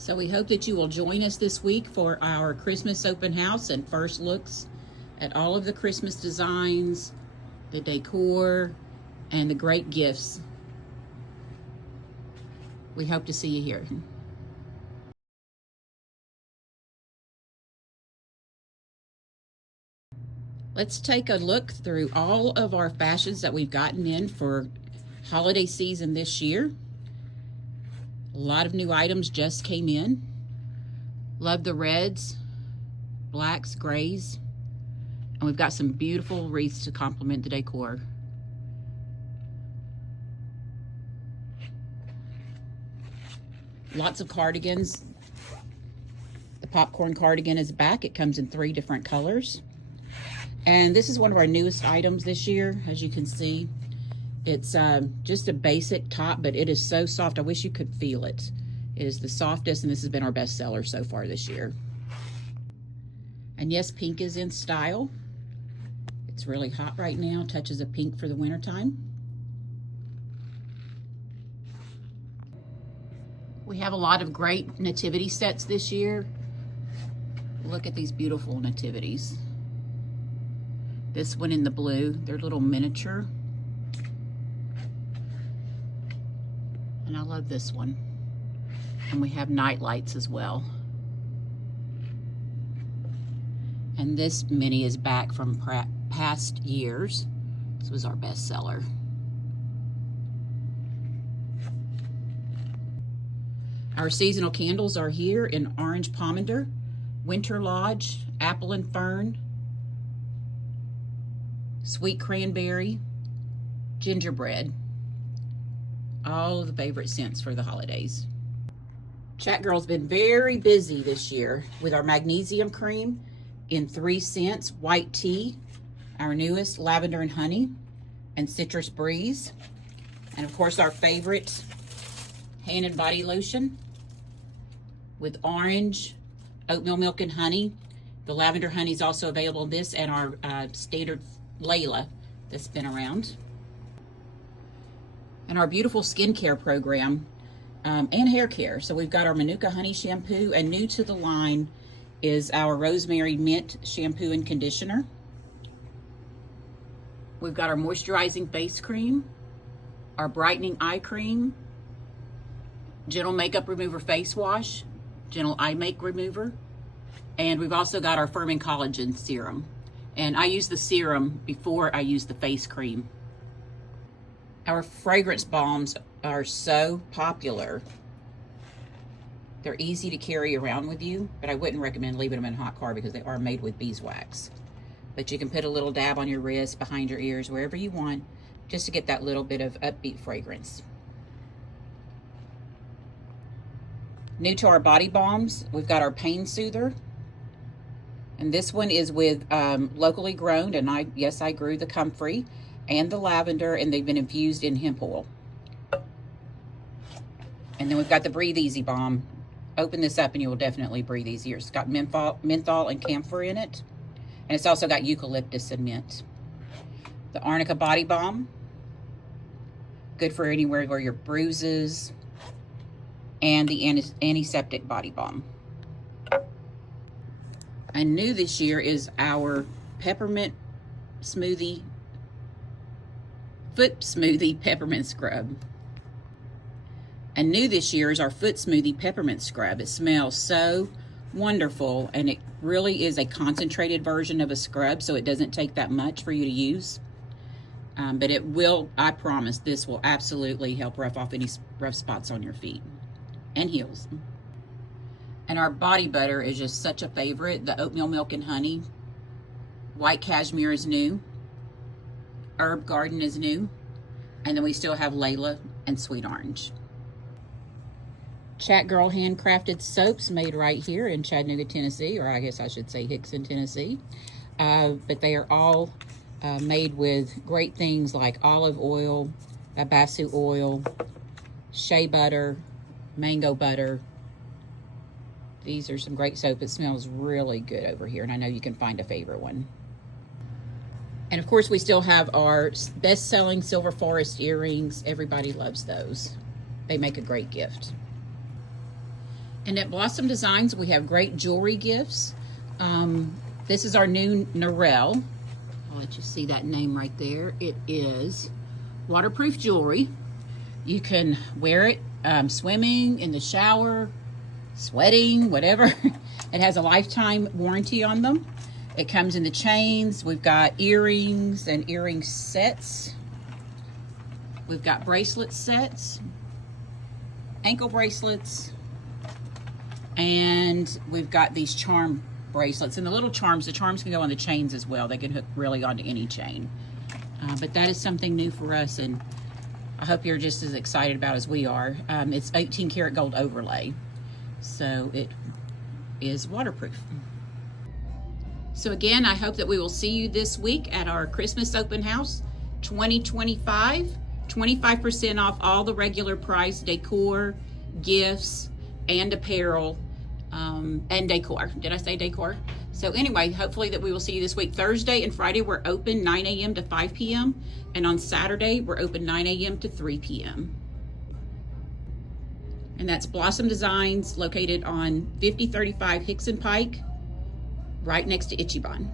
So we hope that you will join us this week for our Christmas open house and first looks at all of the Christmas designs, the decor, and the great gifts. We hope to see you here. Let's take a look through all of our fashions that we've gotten in for holiday season this year. A lot of new items just came in. Love the reds, blacks, grays, and we've got some beautiful wreaths to complement the decor. Lots of cardigans. The popcorn cardigan is back. It comes in 3 different colors. And this is one of our newest items this year, as you can see. It's just a basic top, but it is so soft. I wish you could feel it. It is the softest, and this has been our best seller so far this year. And yes, pink is in style. It's really hot right now. Touches of pink for the wintertime. We have a lot of great nativity sets this year. Look at these beautiful nativities. This one in the blue, they're little miniature. And I love this one. And we have night lights as well. And this mini is back from past years. This was our best seller. Our seasonal candles are here in orange pomander, winter lodge, apple and fern, sweet cranberry, gingerbread. All of the favorite scents for the holidays. Chat Girl's been very busy this year with our magnesium cream in 3 scents, white tea, our newest lavender and honey, and citrus breeze. And of course our favorite hand and body lotion with orange, oatmeal milk and honey. The lavender honey is also available in this and our standard Layla that's been around. And our beautiful skincare program and hair care. So we've got our Manuka Honey Shampoo, and new to the line is our Rosemary Mint Shampoo and Conditioner. We've got our moisturizing face cream, our brightening eye cream, gentle makeup remover face wash, gentle eye make remover, and we've also got our firming collagen serum. And I use the serum before I use the face cream. Our fragrance balms are so popular. They're easy to carry around with you, but I wouldn't recommend leaving them in a hot car because they are made with beeswax. But you can put a little dab on your wrist, behind your ears, wherever you want, just to get that little bit of upbeat fragrance. New to our body balms, we've got our Pain Soother. And this one is with locally grown, and I grew the comfrey and the lavender, and they've been infused in hemp oil. And then we've got the Breathe Easy Balm. Open this up and you will definitely breathe easier. It's got menthol and camphor in it. And it's also got eucalyptus and mint. The Arnica Body Balm. Good for anywhere where your bruises. And the Antiseptic Body Balm. And new this year is our Peppermint Smoothie, Foot Smoothie Peppermint Scrub. And new this year is our Foot Smoothie Peppermint Scrub. It smells so wonderful, and it really is a concentrated version of a scrub, so it doesn't take that much for you to use. But it will, I promise, this will absolutely help rough off any rough spots on your feet and heels. And our body butter is just such a favorite. The oatmeal milk and honey. White cashmere is new. Herb garden is new. And then we still have Layla and sweet orange. Chat Girl handcrafted soaps made right here in Chattanooga, Tennessee, or I guess I should say Hickson, Tennessee. But they are all made with great things like olive oil, babasu oil, shea butter, mango butter. These are some great soap. It smells really good over here, and I know you can find a favorite one. And of course, we still have our best-selling Silver Forest earrings. Everybody loves those. They make a great gift. And at Blossom Designs, we have great jewelry gifts. This is our new Narelle. I'll let you see that name right there. It is waterproof jewelry. You can wear it swimming, in the shower, sweating, whatever. It has a lifetime warranty on them. It comes in the chains. We've got earrings and earring sets. We've got bracelet sets, ankle bracelets, and we've got these charm bracelets. And the little charms, the charms can go on the chains as well. They can hook really onto any chain. But that is something new for us, and I hope you're just as excited about as we are. It's 18 karat gold overlay, so it is waterproof. So again, I hope that we will see you this week at our Christmas open house 2025. 25% off all the regular price decor, gifts, and apparel, and decor. Did I say decor? So anyway, hopefully that we will see you this week. Thursday and Friday, we're open 9 a.m. to 5 p.m. And on Saturday, we're open 9 a.m. to 3 p.m. And that's Blossom Designs, located on 5035 Hickson Pike, right next to Ichiban.